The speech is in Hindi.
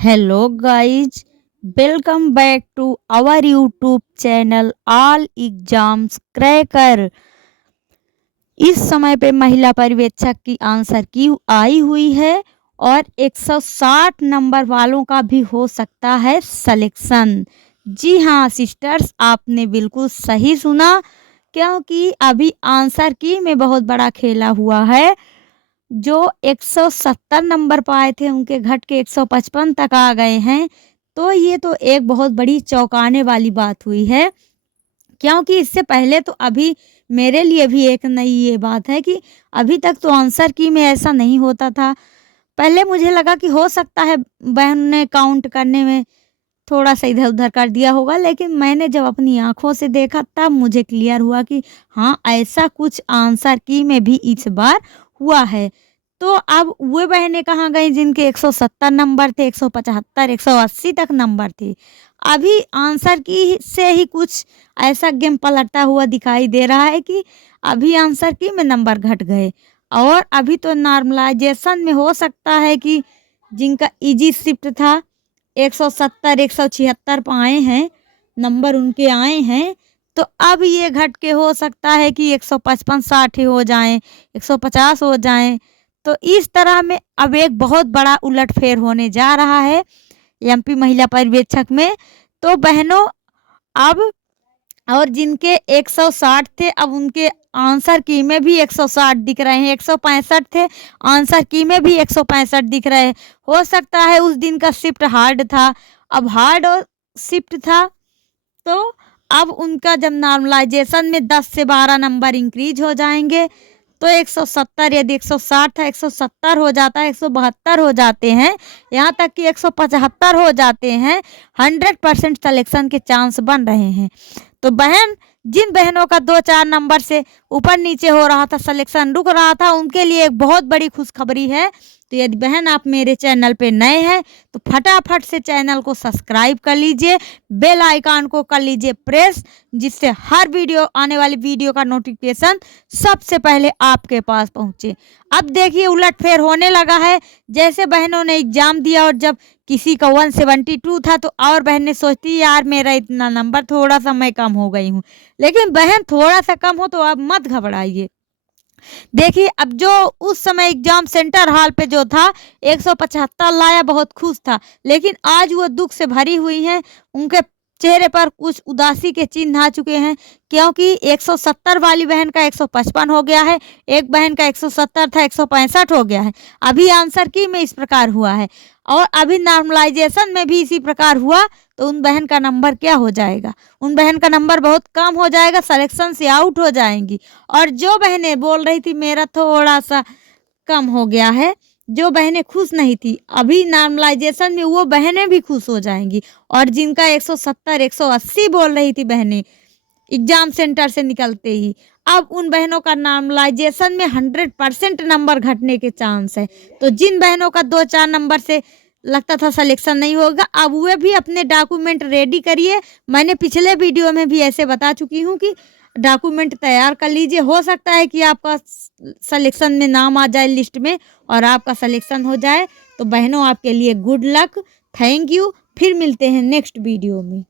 Hello guys, welcome back to our YouTube channel all exams cracker. इस समय पे महिला पर्यवेक्षक की आंसर की आई हुई है और 160 नंबर वालों का भी हो सकता है सिलेक्शन। जी हाँ सिस्टर्स, आपने बिल्कुल सही सुना, क्योंकि अभी आंसर की में बहुत बड़ा खेला हुआ है। जो 170 नंबर पाए थे उनके घट के 155 तक आ गए हैं। तो ये तो एक बहुत बड़ी चौंकाने वाली बात हुई है, क्योंकि इससे पहले तो अभी मेरे लिए भी एक नई ये बात है कि अभी तक तो आंसर की में ऐसा नहीं होता था। पहले मुझे लगा कि हो सकता है बहन ने काउंट करने में थोड़ा-सा इधर-उधर कर दिया होगा, लेकिन मैंने जब अपनी आँखों से देखा तब मुझे क्लियर हुआ कि हाँ, ऐसा कुछ आंसर की में भी इस बार हुआ है। तो अब वो बहनें कहाँ गईं जिनके 170 नंबर थे, 175, 180 तक नंबर थे। अभी आंसर की से ही कुछ ऐसा गेम पलटता हुआ दिखाई दे रहा है कि अभी आंसर की में नंबर घट गए और अभी तो नॉर्मलाइज़ेशन में हो सकता है कि जिनका ईज़ी शिफ्ट था 170 176 पाए हैं, नंबर उनके आए हैं, तो अब ये घट के हो सकता है कि 155-60 ही हो जाएँ, 150 हो जाएँ। तो इस तरह में अब एक बहुत बड़ा उलटफेर होने जा रहा है एमपी महिला पर्यवेक्षक में। तो बहनों, अब और जिनके 160 थे अब उनके आंसर की में भी 160 दिख रहे हैं, 165 थे आंसर की में भी 165 दिख रहे हैं। हो सकता है उस दिन का शिफ्ट हार्ड था, अब हार्ड और शिफ्ट था, तो अब उनका जब नॉर्मलाइजेशन में 10 से 12 नंबर इंक्रीज हो जाएंगे तो 170, यदि 160 था 170 हो जाता है, 172 हो जाते हैं, यहाँ तक कि 175 हो जाते हैं। 100% सिलेक्शन के चांस बन रहे हैं। तो बहन, जिन बहनों का 2-4 नंबर से ऊपर नीचे हो रहा था, सिलेक्शन रुक रहा था, उनके लिए एक बहुत बड़ी खुशखबरी है। तो यदि बहन आप मेरे चैनल पे नए हैं तो फटाफट से चैनल को सब्सक्राइब कर लीजिए, बेल आइकन को कर लीजिए प्रेस, जिससे हर वीडियो आने वाली वीडियो का नोटिफिकेशन सबसे पहले आपके पास पहुंचे। अब देखिए उलटफेर होने लगा है। जैसे बहनों ने एग्जाम दिया और जब किसी का 172 था तो और बहनें सोचती यार मेरा इतना नंबर, थोड़ा सा मैं कम हो गई हूँ। लेकिन बहन थोड़ा सा कम हो तो अब मत घबराइए। देखिए अब जो उस समय एग्जाम सेंटर हॉल पे जो था 175 लाया, बहुत खुश था, लेकिन आज वो दुख से भरी हुई हैं। उनके चेहरे पर कुछ उदासी के चिन्ह आ चुके हैं, क्योंकि 170 वाली बहन का 155 हो गया है, एक बहन का 170 था 165 हो गया है। अभी आंसर की में इस प्रकार हुआ है और अभी नॉर्मलाइजेशन में भी इसी प्रकार हुआ, तो उन बहन का नंबर क्या हो जाएगा? उन बहन का नंबर बहुत कम हो जाएगा, सिलेक्शन से आउट हो जाएंगी। और जो बहनें बोल रही थी मेरा थोड़ा सा कम हो गया है, जो बहनें खुश नहीं थी, अभी नॉर्मलाइजेशन में वो बहनें भी खुश हो जाएंगी। और जिनका 170 180 बोल रही थी बहनें एग्जाम सेंटर से निकलते ही, अब उन बहनों का नॉर्मलाइजेशन में 100% नंबर घटने के चांस है। तो जिन बहनों का 2-4 नंबर से लगता था सिलेक्शन नहीं होगा, अब वे भी अपने डॉक्यूमेंट रेडी करिए। मैंने पिछले वीडियो में भी ऐसे बता चुकी हूँ कि डॉक्यूमेंट तैयार कर लीजिए, हो सकता है कि आपका सिलेक्शन में नाम आ जाए लिस्ट में और आपका सिलेक्शन हो जाए। तो बहनों आपके लिए गुड लक, थैंक यू, फिर मिलते हैं नेक्स्ट वीडियो में।